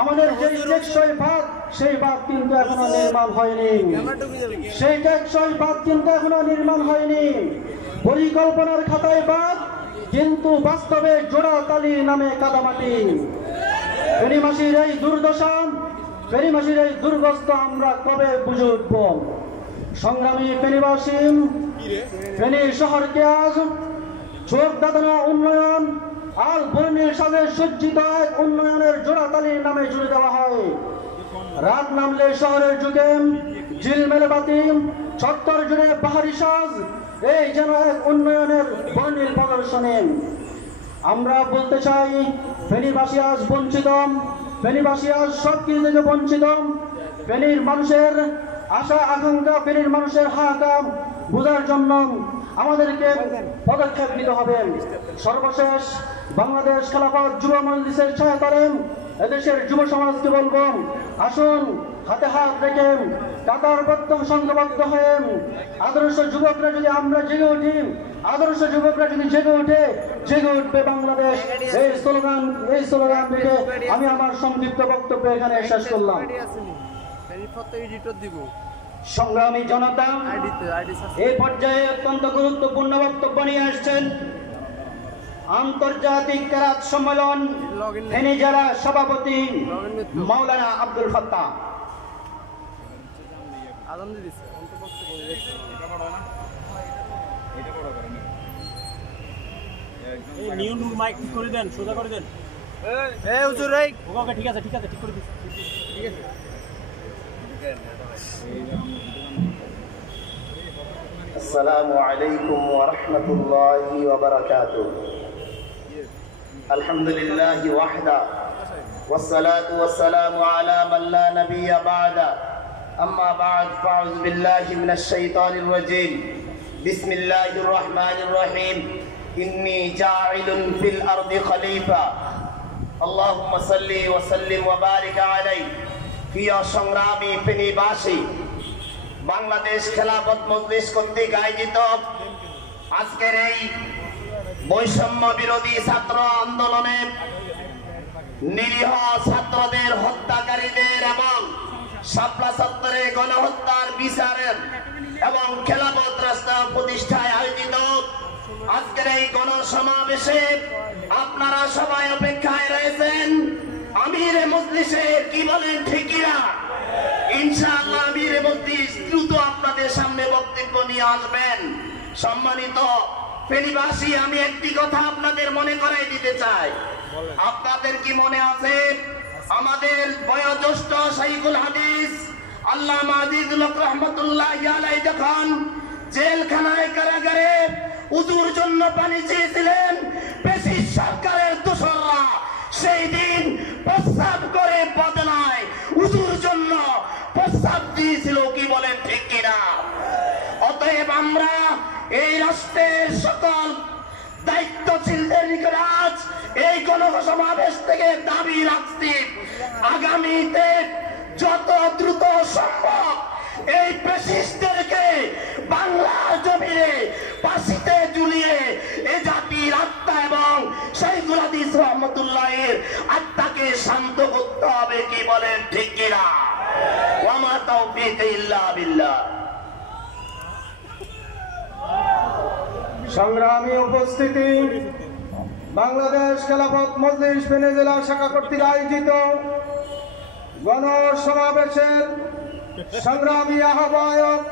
আমাদের যে টেকসই বাঁধ, সেই বাঁধ কিন্তু এখনো নির্মাণ হয়নি। সেই টেকসই বাঁধ কিন্তু এখনো নির্মাণ হয়নি। পরিকল্পনার খাতায় বাঁধ, কিন্তু বাস্তবে জোড়াতালি নামে কাদামাটি। ফেনীবাসীর এই দুর্দশা, ফেনীবাসীর এই দুর্গস্থ আমরা কবে বুঝে উঠব? সংগ্রামী ফেনীবাসী, ফেনী শহরকে আজ চোখ দাদানো উন্নয়ন আর বর্ণিল সাজে সজ্জিত এক উন্নয়নের জোড়াতালির নামে জুড়ে দেওয়া হয়। রাত নামলে শহরের যুগে ঝিলমেলে বাতি, চত্বর জুড়ে পাহাড়ি সাজ, এই যেন এক উন্নয়নের বর্ণিল প্রদর্শনী। আমরা বলতে চাই, ফেনীবাসী আজ বঞ্চিত, ফেনীবাসী আজ সবকিছু থেকে বঞ্চিত। ফেনীর মানুষের আশা আকাঙ্ক্ষা, ফেনীর মানুষের হাহাকার বোঝার জন্য আমাদেরকে পদক্ষেপ নিতে হবে। সর্বশেষ বাংলাদেশ খেলাফত যুব মজলিসের সহায়তায় এদেশের যুব সমাজকে বলবো, আসুন হাতে হাত রেখে কাতারবদ্ধ সংঘবদ্ধ হয়ে আদর্শ যুবকরা যদি আমরা জেগে উঠি, আদর্শ যুবকরা যদি জেগে উঠবে বাংলাদেশ। এই স্লোগান দিকে আমি আমার সংক্ষিপ্ত বক্তব্য এখানে শেষ করলাম। সংগ্রামী জনতা, এই পর্যায়ে অত্যন্ত গুরুত্বপূর্ণ বক্তব্য নিয়ে আসছেন আন্তর্জাতিক কেরাত সম্মেলন ফেনী জেলা সভাপতি মাওলানা আব্দুল ফাত্তাহ। মাইক ঠিক করে দেন, সোজা করে দেন। ঠিক আছে, ঠিক আছে, ঠিক করে দিচ্ছি। ঠিক আছে। আসসালামু আলাইকুম ওয়া রাহমাতুল্লাহি ওয়া বারাকাতুহু। আলহামদুলিল্লাহি ওয়াহদা ওয়াসসালাতু ওয়াসসালামু আলা মান লা নাবিয়্যা বা'দা। আম্মা বা'দ, ফাউযু বিল্লাহি মিনাশ শাইতানির রাজীম। বিসমিল্লাহির রাহমানির রহিম। ইন্নী জা'ইলুন ফিল আরদি খলিফা। আল্লাহুম্মা সাল্লি ওয়া সাল্লিম ওয়া বারিক আলাইহি। প্রিয় সংগ্রামী ফেনীবাসী, বাংলাদেশ খেলাফত মজলিস কর্তৃক আয়োজিত আজকের এই বৈষম্য বিরোধী ছাত্র আন্দোলনে নিরীহ ছাত্রদের হত্যাকারীদের এবং শাপলা চত্বরে গণহত্যার বিচারের এবং খেলাফত রাষ্ট্র প্রতিষ্ঠায় আয়োজিত আজকের এই গণসমাবেশে আপনারা সবাই অপেক্ষায় রয়েছেন আমিরে মজলিসের কি বলেন ঠিকিরা? ইনশাআল্লাহ আমিরে মজলিস দ্রুত আপনাদের সামনে বক্তব্য নিয়ে আসবেন। সম্মানিত ফেনীবাসী, আমি একটি কথা আপনাদের মনে করাই দিতে চাই। আপনাদের কি মনে আছে আমাদের বয়োজ্যেষ্ঠ শাইখুল হাদিস আল্লামা আজিজুল হক রাহমাতুল্লাহি আলাইহি যখন জেলখানায় কারাগারে উযুর জন্য পানি চেয়েছিলেন, ফ্যাসিস্ট সরকারের দোসররা সেই দিন প্রস্তাব করে বদলায় উযুর জন্য প্রস্তাব দিয়েছিল, কি বলেন ঠিক কিনা? অতএব আমরা এই রাষ্ট্রের সকল দায়িত্বশীলদের নিকট আজ এই গণসমাবেশ থেকে দাবি রাখছি, আগামীতে যত দ্রুত সম্ভব এই ফ্যাসিস্টদেরকে বাংলার জমিনে ফাঁসিতে ঝুলিয়ে এ জাতির আত্মা এবং শাইখুল হাদিস রহমাতুল্লাহির আত্মাকে শান্ত করতে হবে, কি বলেন ঠিক কিনা? ওয়া মা তাওফীক ইল্লা বিল্লাহ। সংগ্রামী উপস্থিতি, বাংলাদেশ খেলাফত মজলিস ফেনী জেলা শাখা কর্তৃক আয়োজিত গণসমাবেশের সংগ্রামী আহ্বায়ক,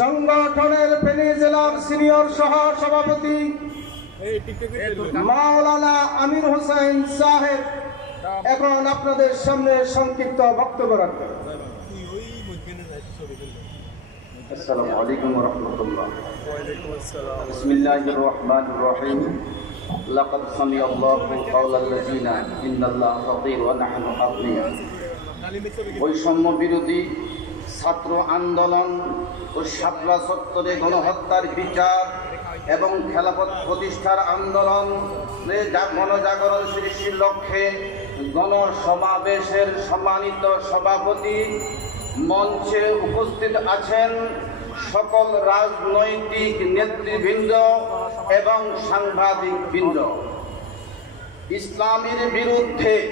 সংগঠনের ফেনী জেলার সিনিয়র সহ সভাপতি মাওলানা আমির হোসেন সাহেব এখন আপনাদের সামনে সংক্ষিপ্ত বক্তব্য রাখবেন। আসসালামু আলাইকুম ওয়া রাহমাতুল্লাহ। বিসমিল্লাহির রহমানির রহিম। লাকাদ সামিআল্লাহু কাওলাল্লাযিনা ইন্নাল্লাহা ফাকির ওয়া নাহনু আগনিয়া। বৈষম্য বিরোধী ছাত্র আন্দোলন ও শাপলা চত্বরে গণহত্যার বিচার এবং খেলাফত প্রতিষ্ঠার আন্দোলনে গণজাগরণ সৃষ্টির লক্ষ্যে গণসমাবেশের সম্মানিত সভাপতি, মঞ্চে উপস্থিত আছেন সকল রাজনৈতিক নেতৃবৃন্দ এবং সাংবাদিকবৃন্দ। ইসলামের বিরুদ্ধে